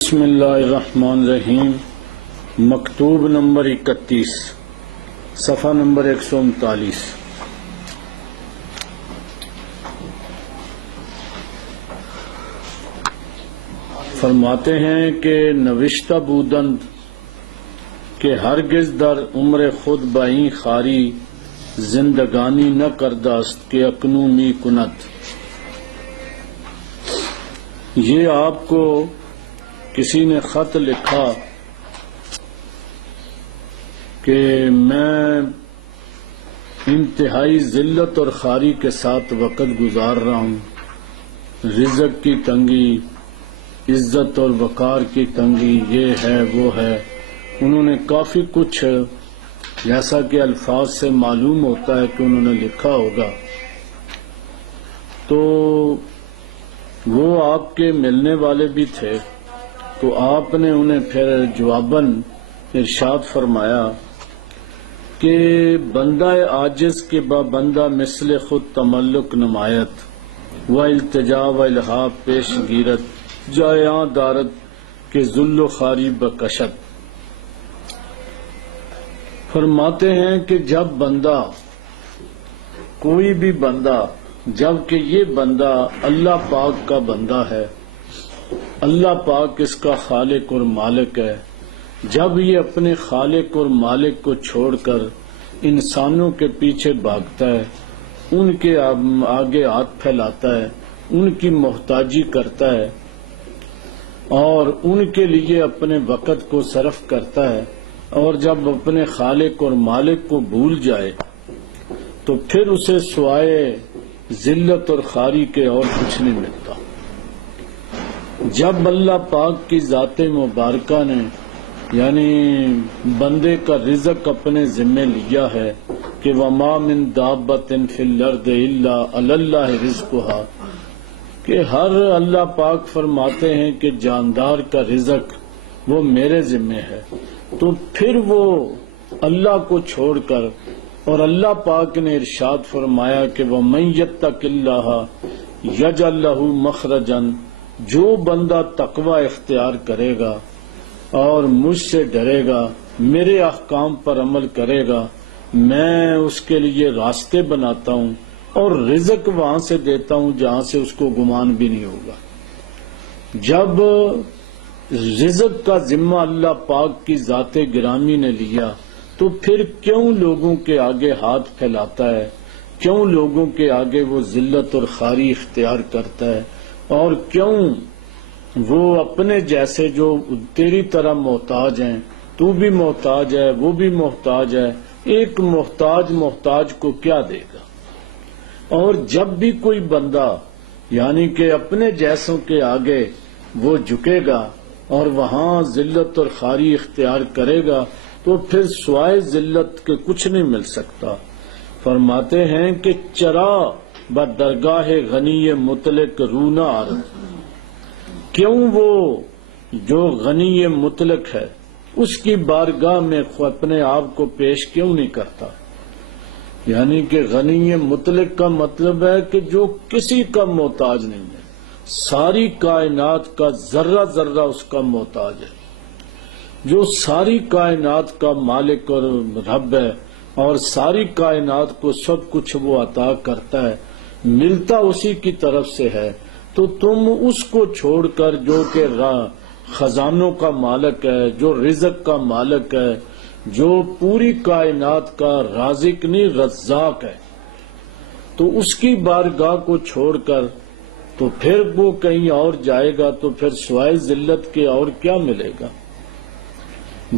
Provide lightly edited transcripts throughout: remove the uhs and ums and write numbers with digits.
بسم اللہ الرحمن الرحیم۔ مکتوب نمبر 31، صفحہ نمبر 139۔ فرماتے ہیں کہ نوشتہ بودند کہ ہرگز در عمر خود بائیں خاری زندگانی نہ کرداست کہ اکنوں می کند۔ یہ آپ کو کسی نے خط لکھا کہ میں انتہائی ذلت اور خواری کے ساتھ وقت گزار رہا ہوں، رزق کی تنگی، عزت اور وقار کی تنگی، یہ ہے وہ ہے۔ انہوں نے کافی کچھ، جیسا کہ الفاظ سے معلوم ہوتا ہے کہ انہوں نے لکھا ہوگا، تو وہ آپ کے ملنے والے بھی تھے، تو آپ نے انہیں پھر جواباً ارشاد فرمایا کہ بندہ عاجز کے با بندہ مثل خود تملک نمایت و التجا و الہا پیش گیرت جایاں دارت کے ذل و خواری بکشت۔ فرماتے ہیں کہ جب بندہ، کوئی بھی بندہ، جب کہ یہ بندہ اللہ پاک کا بندہ ہے، اللہ پاک اس کا خالق اور مالک ہے، جب یہ اپنے خالق اور مالک کو چھوڑ کر انسانوں کے پیچھے بھاگتا ہے، ان کے آگے ہاتھ پھیلاتا ہے، ان کی محتاجی کرتا ہے اور ان کے لیے اپنے وقت کو صرف کرتا ہے، اور جب اپنے خالق اور مالک کو بھول جائے تو پھر اسے سوائے ذلت اور خواری کے اور کچھ نہیں ملتا۔ جب اللہ پاک کی ذات مبارکہ نے یعنی بندے کا رزق اپنے ذمہ لیا ہے کہ وَمَا مِن دَابَّةٍ فِي الْأَرْضِ إِلَّا عَلَى اللَّهِ رِزْقُهَا، کہ ہر اللہ پاک فرماتے ہیں کہ جاندار کا رزق وہ میرے ذمہ ہے، تو پھر وہ اللہ کو چھوڑ کر، اور اللہ پاک نے ارشاد فرمایا کہ وَمَن يَتَّقِ اللَّهَ يَجْعَل لَّهُ مَخْرَجًا، جو بندہ تقوی اختیار کرے گا اور مجھ سے ڈرے گا، میرے احکام پر عمل کرے گا، میں اس کے لیے راستے بناتا ہوں اور رزق وہاں سے دیتا ہوں جہاں سے اس کو گمان بھی نہیں ہوگا۔ جب رزق کا ذمہ اللہ پاک کی ذات گرامی نے لیا تو پھر کیوں لوگوں کے آگے ہاتھ پھیلاتا ہے، کیوں لوگوں کے آگے وہ ذلت اور خواری اختیار کرتا ہے، اور کیوں وہ اپنے جیسے جو تیری طرح محتاج ہیں، تو بھی محتاج ہے، وہ بھی محتاج ہے، ایک محتاج کو کیا دے گا؟ اور جب بھی کوئی بندہ یعنی کہ اپنے جیسوں کے آگے وہ جھکے گا اور وہاں ذلت اور خواری اختیار کرے گا تو پھر سوائے ذلت کے کچھ نہیں مل سکتا۔ فرماتے ہیں کہ چرا بدرگاہ غنی مطلق رونا عارض، کیوں وہ جو غنی مطلق ہے اس کی بارگاہ میں اپنے آپ کو پیش کیوں نہیں کرتا؟ یعنی کہ غنی مطلق کا مطلب ہے کہ جو کسی کا محتاج نہیں ہے، ساری کائنات کا ذرہ ذرہ اس کا محتاج ہے، جو ساری کائنات کا مالک اور رب ہے اور ساری کائنات کو سب کچھ وہ عطا کرتا ہے، ملتا اسی کی طرف سے ہے، تو تم اس کو چھوڑ کر جو کہ خزانوں کا مالک ہے، جو رزق کا مالک ہے، جو پوری کائنات کا رازق نہیں رزاق ہے، تو اس کی بارگاہ کو چھوڑ کر تو پھر وہ کہیں اور جائے گا تو پھر سوائے ذلت کے اور کیا ملے گا؟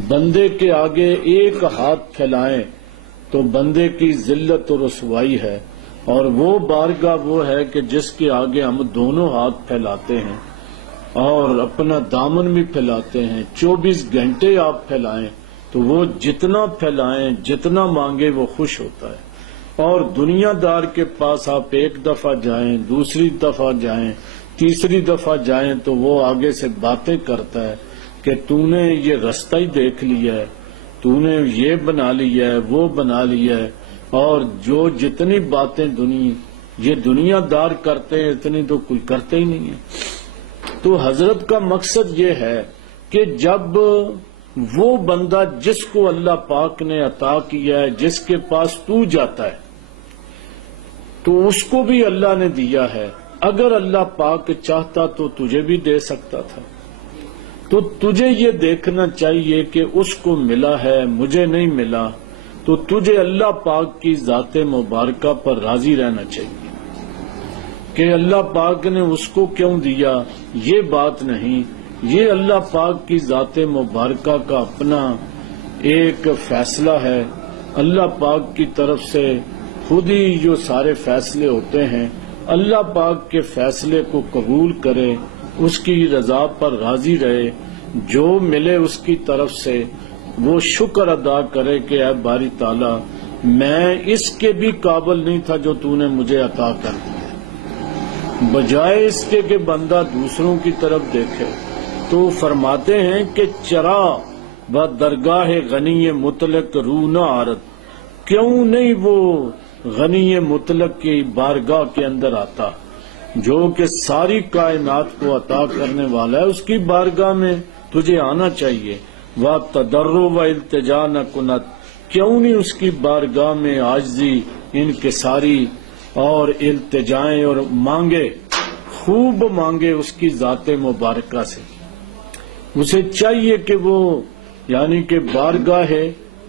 بندے کے آگے ایک ہاتھ پھیلائیں تو بندے کی ذلت اور رسوائی ہے، اور وہ بارگاہ وہ ہے کہ جس کے آگے ہم دونوں ہاتھ پھیلاتے ہیں اور اپنا دامن بھی پھیلاتے ہیں، 24 گھنٹے آپ پھیلائیں تو وہ جتنا پھیلائیں، جتنا مانگے وہ خوش ہوتا ہے، اور دنیا دار کے پاس آپ ایک دفعہ جائیں، دوسری دفعہ جائیں، تیسری دفعہ جائیں تو وہ آگے سے باتیں کرتا ہے کہ تو نے یہ رستہ ہی دیکھ لیا ہے، تو نے یہ بنا لیا ہے، وہ بنا لیا ہے، اور جو جتنی باتیں یہ دنیا دار کرتے ہیں اتنی تو کوئی کرتے ہی نہیں ہے۔ تو حضرت کا مقصد یہ ہے کہ جب وہ بندہ جس کو اللہ پاک نے عطا کیا ہے، جس کے پاس تو جاتا ہے، تو اس کو بھی اللہ نے دیا ہے، اگر اللہ پاک چاہتا تو تجھے بھی دے سکتا تھا، تو تجھے یہ دیکھنا چاہیے کہ اس کو ملا ہے، مجھے نہیں ملا، تو تجھے اللہ پاک کی ذات مبارکہ پر راضی رہنا چاہیے کہ اللہ پاک نے اس کو کیوں دیا، یہ بات نہیں، یہ اللہ پاک کی ذات مبارکہ کا اپنا ایک فیصلہ ہے۔ اللہ پاک کی طرف سے خود ہی جو سارے فیصلے ہوتے ہیں، اللہ پاک کے فیصلے کو قبول کرے، اس کی رضا پر راضی رہے، جو ملے اس کی طرف سے وہ شکر ادا کرے کہ اے باری تعالیٰ میں اس کے بھی قابل نہیں تھا جو تو نے مجھے عطا کر دیا، بجائے اس کے کہ بندہ دوسروں کی طرف دیکھے۔ تو فرماتے ہیں کہ چرا و درگاہ غنی مطلق رو نہ آرد، کیوں نہیں وہ غنی مطلق کی بارگاہ کے اندر آتا جو کہ ساری کائنات کو عطا کرنے والا ہے، اس کی بارگاہ میں تجھے آنا چاہیے۔ و تضرع و التجا نہ کنت، کیوں نہیں اس کی بارگاہ میں عاجزی، انکساری اور التجائیں اور مانگے، خوب مانگے اس کی ذات مبارکہ سے۔ اسے چاہیے کہ وہ یعنی کہ بارگاہ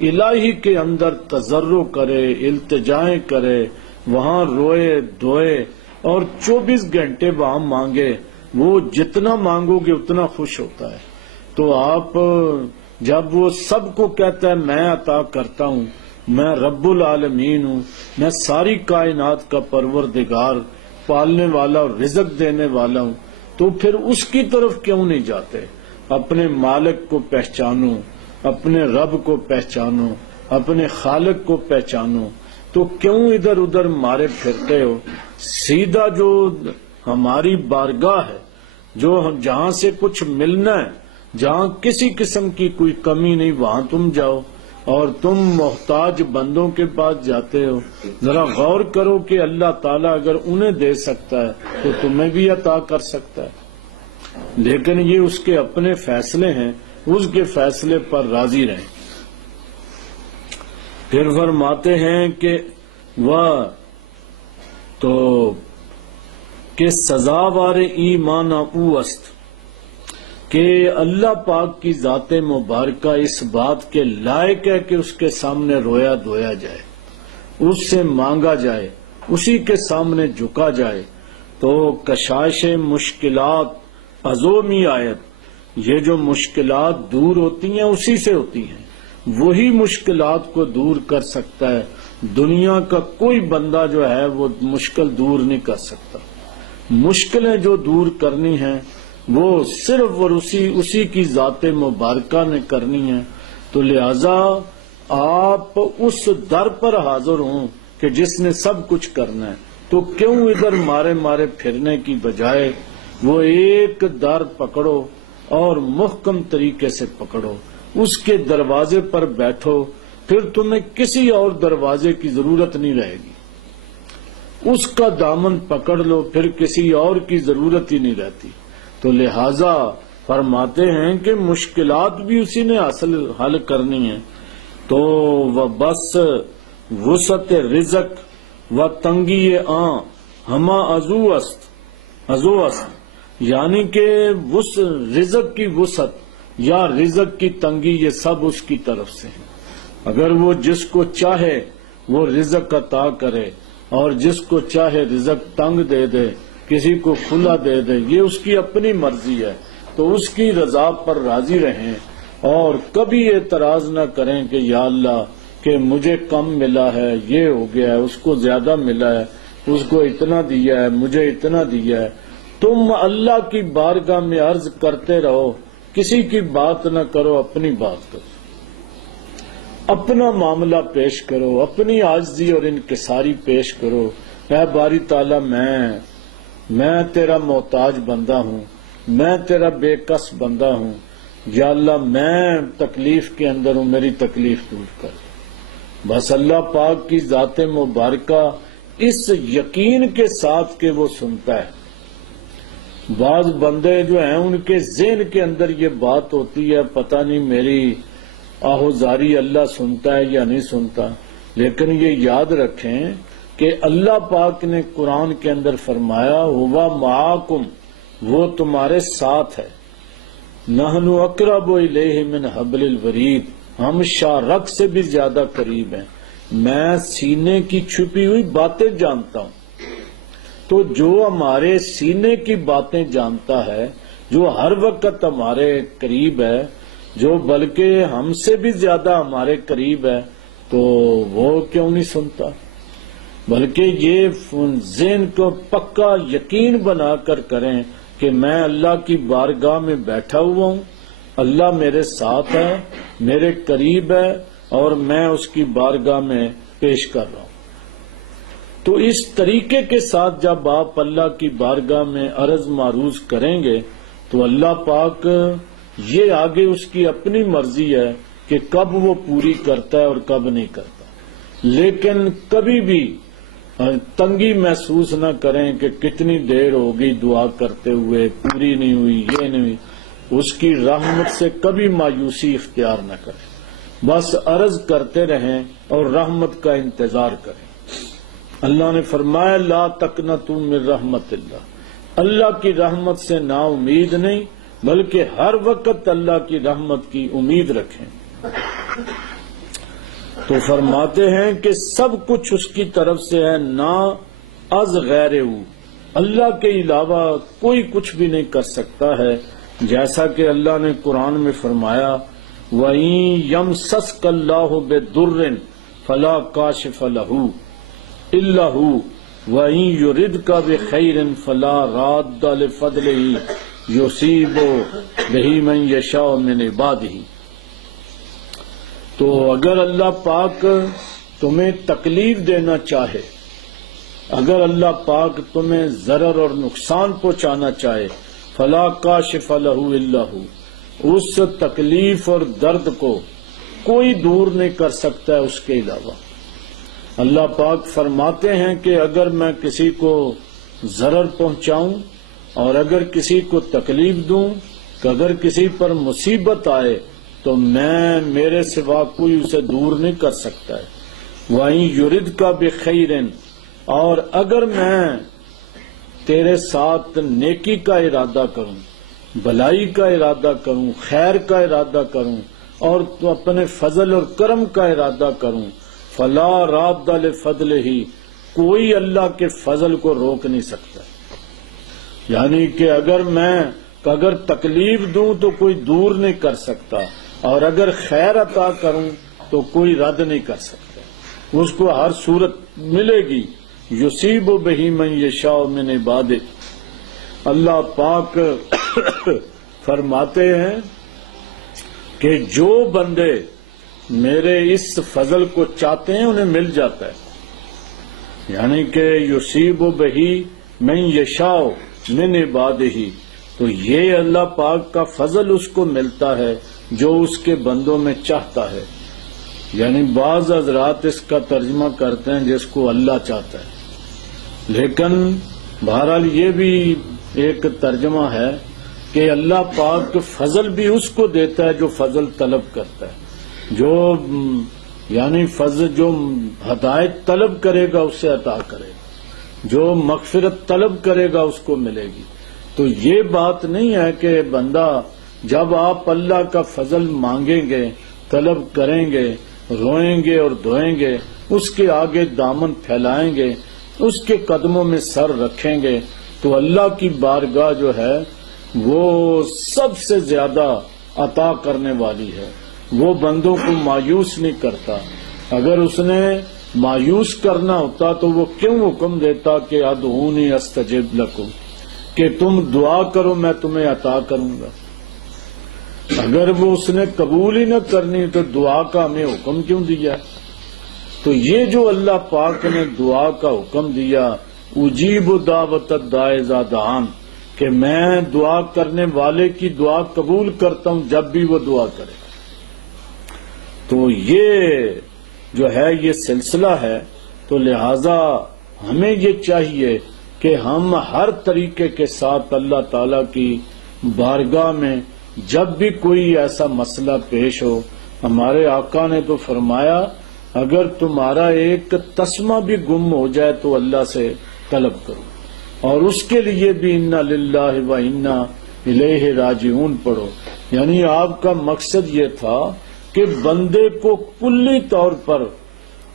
الہی کے اندر تضرع کرے، التجائیں کرے، وہاں روئے دھوئے اور 24 گھنٹے وہاں مانگے، وہ جتنا مانگو گے اتنا خوش ہوتا ہے۔ تو آپ جب وہ سب کو کہتا ہے میں عطا کرتا ہوں، میں رب العالمین ہوں، میں ساری کائنات کا پروردگار، پالنے والا اور رزق دینے والا ہوں، تو پھر اس کی طرف کیوں نہیں جاتے؟ اپنے مالک کو پہچانو، اپنے رب کو پہچانو، اپنے خالق کو پہچانو، تو کیوں ادھر ادھر مارے پھرتے ہو؟ سیدھا جو ہماری بارگاہ ہے، جو جہاں سے کچھ ملنا ہے، جہاں کسی قسم کی کوئی کمی نہیں، وہاں تم جاؤ، اور تم محتاج بندوں کے پاس جاتے ہو۔ ذرا غور کرو کہ اللہ تعالیٰ اگر انہیں دے سکتا ہے تو تمہیں بھی عطا کر سکتا ہے، لیکن یہ اس کے اپنے فیصلے ہیں، اس کے فیصلے پر راضی رہیں۔ پھر فرماتے ہیں کہ وہ تو کہ سزاوار ایمان او است، کہ اللہ پاک کی ذات مبارکہ اس بات کے لائق ہے کہ اس کے سامنے رویا دھویا جائے، اس سے مانگا جائے، اسی کے سامنے جھکا جائے۔ تو کشائش مشکلات عزومی آیت، یہ جو مشکلات دور ہوتی ہیں اسی سے ہوتی ہیں، وہی مشکلات کو دور کر سکتا ہے، دنیا کا کوئی بندہ جو ہے وہ مشکل دور نہیں کر سکتا۔ مشکلیں جو دور کرنی ہیں وہ صرف اور اسی کی ذات مبارکہ نے کرنی ہے۔ تو لہذا آپ اس در پر حاضر ہوں کہ جس نے سب کچھ کرنا ہے، تو کیوں ادھر مارے مارے پھرنے کی بجائے وہ ایک در پکڑو اور محکم طریقے سے پکڑو، اس کے دروازے پر بیٹھو، پھر تمہیں کسی اور دروازے کی ضرورت نہیں رہے گی، اس کا دامن پکڑ لو، پھر کسی اور کی ضرورت ہی نہیں رہتی۔ تو لہذا فرماتے ہیں کہ مشکلات بھی اسی نے حل کرنی ہے۔ تو وہ بس وسعت رزق و تنگی ہما ازو است، یعنی کہ رزق کی وسعت یا رزق کی تنگی یہ سب اس کی طرف سے ہے۔ اگر وہ جس کو چاہے وہ رزق عطا کرے اور جس کو چاہے رزق تنگ دے دے، کسی کو کھلا دے دے، یہ اس کی اپنی مرضی ہے۔ تو اس کی رضا پر راضی رہیں اور کبھی اعتراض نہ کریں کہ یا اللہ کہ مجھے کم ملا ہے، یہ ہو گیا ہے، اس کو زیادہ ملا ہے، اس کو اتنا دیا ہے، مجھے اتنا دیا ہے۔ تم اللہ کی بارگاہ میں عرض کرتے رہو، کسی کی بات نہ کرو، اپنی بات کرو، اپنا معاملہ پیش کرو، اپنی عاجزی اور انکساری پیش کرو۔ اے باری تعالیٰ میں تیرا محتاج بندہ ہوں، میں تیرا بے کس بندہ ہوں، یا اللہ میں تکلیف کے اندر ہوں، میری تکلیف دور کر۔ بس اللہ پاک کی ذات مبارکہ اس یقین کے ساتھ کہ وہ سنتا ہے، بعض بندے جو ہیں ان کے ذہن کے اندر یہ بات ہوتی ہے، پتہ نہیں میری آہوزاری اللہ سنتا ہے یا نہیں سنتا، لیکن یہ یاد رکھیں کہ اللہ پاک نے قرآن کے اندر فرمایا ہوا معاکم، وہ تمہارے ساتھ ہے، نحن اقرب الیہ من حبل الورید، ہم شارک سے بھی زیادہ قریب ہیں، میں سینے کی چھپی ہوئی باتیں جانتا ہوں۔ تو جو ہمارے سینے کی باتیں جانتا ہے، جو ہر وقت ہمارے قریب ہے، جو بلکہ ہم سے بھی زیادہ ہمارے قریب ہے، تو وہ کیوں نہیں سنتا؟ بلکہ یہ ذہن کو پکا یقین بنا کر کریں کہ میں اللہ کی بارگاہ میں بیٹھا ہوا ہوں، اللہ میرے ساتھ ہے، میرے قریب ہے، اور میں اس کی بارگاہ میں پیش کر رہا ہوں۔ تو اس طریقے کے ساتھ جب آپ اللہ کی بارگاہ میں عرض معروض کریں گے تو اللہ پاک، یہ آگے اس کی اپنی مرضی ہے کہ کب وہ پوری کرتا ہے اور کب نہیں کرتا، لیکن کبھی بھی تنگی محسوس نہ کریں کہ کتنی دیر ہوگی دعا کرتے ہوئے، پوری نہیں ہوئی، یہ نہیں ہوئی، اس کی رحمت سے کبھی مایوسی اختیار نہ کریں، بس عرض کرتے رہیں اور رحمت کا انتظار کریں۔ اللہ نے فرمایا لا تقنطوا من رحمت اللہ، اللہ کی رحمت سے نا امید نہیں، بلکہ ہر وقت اللہ کی رحمت کی امید رکھیں۔ تو فرماتے ہیں کہ سب کچھ اس کی طرف سے ہے، نہ از غیر، اللہ کے علاوہ کوئی کچھ بھی نہیں کر سکتا ہے، جیسا کہ اللہ نے قرآن میں فرمایا وَإِن يَمْسَسْكَ اللَّهُ بِضُرٍّ فَلَا كَاشِفَ لَهُ إِلَّا هُوَ وَإِن يُرِدْكَ بِخَيْرٍ فَلَا رَادَّ لِفَضْلِهِ يُصِيبُ بِهِ مَن يَشَاءُ مِنْ عِبَادِهِ۔ تو اگر اللہ پاک تمہیں تکلیف دینا چاہے، اگر اللہ پاک تمہیں ضرر اور نقصان پہنچانا چاہے، فلا کاشف لہ الا ہو، اس تکلیف اور درد کو کوئی دور نہیں کر سکتا ہے اس کے علاوہ۔ اللہ پاک فرماتے ہیں کہ اگر میں کسی کو ضرر پہنچاؤں اور اگر کسی کو تکلیف دوں، کہ اگر کسی پر مصیبت آئے تو میرے سوا کوئی اسے دور نہیں کر سکتا ہے۔ وَإِن يُرِدْكَ بِخَيْرٍ، اور اگر میں تیرے ساتھ نیکی کا ارادہ کروں، بھلائی کا ارادہ کروں، خیر کا ارادہ کروں، اور تو اپنے فضل اور کرم کا ارادہ کروں، فلا راد لفضلہ، کوئی اللہ کے فضل کو روک نہیں سکتا۔ یعنی کہ اگر تکلیف دوں تو کوئی دور نہیں کر سکتا، اور اگر خیر عطا کروں تو کوئی رد نہیں کر سکتا، اس کو ہر صورت ملے گی۔ یصیب بہ من یشاء من عبادہ، اللہ پاک فرماتے ہیں کہ جو بندے میرے اس فضل کو چاہتے ہیں انہیں مل جاتا ہے، یعنی کہ یصیب بہ من یشاء من عبادہ، تو یہ اللہ پاک کا فضل اس کو ملتا ہے جو اس کے بندوں میں چاہتا ہے۔ یعنی بعض حضرات اس کا ترجمہ کرتے ہیں جس کو اللہ چاہتا ہے، لیکن بہرحال یہ بھی ایک ترجمہ ہے کہ اللہ پاک فضل بھی اس کو دیتا ہے جو فضل طلب کرتا ہے، جو یعنی فضل جو ہدایت طلب کرے گا اسے عطا کرے گا، جو مغفرت طلب کرے گا اس کو ملے گی۔ تو یہ بات نہیں ہے کہ بندہ جب آپ اللہ کا فضل مانگیں گے، طلب کریں گے، روئیں گے اور دھوئیں گے، اس کے آگے دامن پھیلائیں گے، اس کے قدموں میں سر رکھیں گے، تو اللہ کی بارگاہ جو ہے وہ سب سے زیادہ عطا کرنے والی ہے، وہ بندوں کو مایوس نہیں کرتا۔ اگر اس نے مایوس کرنا ہوتا تو وہ کیوں حکم دیتا کہ ادعونی استجب لکم، کہ تم دعا کرو میں تمہیں عطا کروں گا۔ اگر وہ اس نے قبول ہی نہ کرنی تو دعا کا ہمیں حکم کیوں دیا؟ تو یہ جو اللہ پاک نے دعا کا حکم دیا، اجیب دعوت الداع اذا دعان، کہ میں دعا کرنے والے کی دعا قبول کرتا ہوں جب بھی وہ دعا کرے، تو یہ جو ہے یہ سلسلہ ہے۔ تو لہذا ہمیں یہ چاہیے کہ ہم ہر طریقے کے ساتھ اللہ تعالی کی بارگاہ میں جب بھی کوئی ایسا مسئلہ پیش ہو، ہمارے آقا نے تو فرمایا اگر تمہارا ایک تسمہ بھی گم ہو جائے تو اللہ سے طلب کرو، اور اس کے لیے بھی انا للہ و انا الیہ راجعون پڑھو۔ یعنی آپ کا مقصد یہ تھا کہ بندے کو کلی طور پر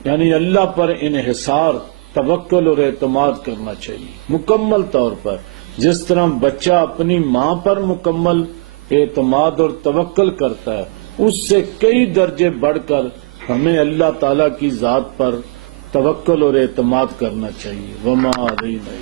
یعنی اللہ پر انحصار، توکل اور اعتماد کرنا چاہیے مکمل طور پر، جس طرح بچہ اپنی ماں پر مکمل اعتماد اور توکل کرتا ہے، اس سے کئی درجے بڑھ کر ہمیں اللہ تعالی کی ذات پر توکل اور اعتماد کرنا چاہیے۔ وما علینا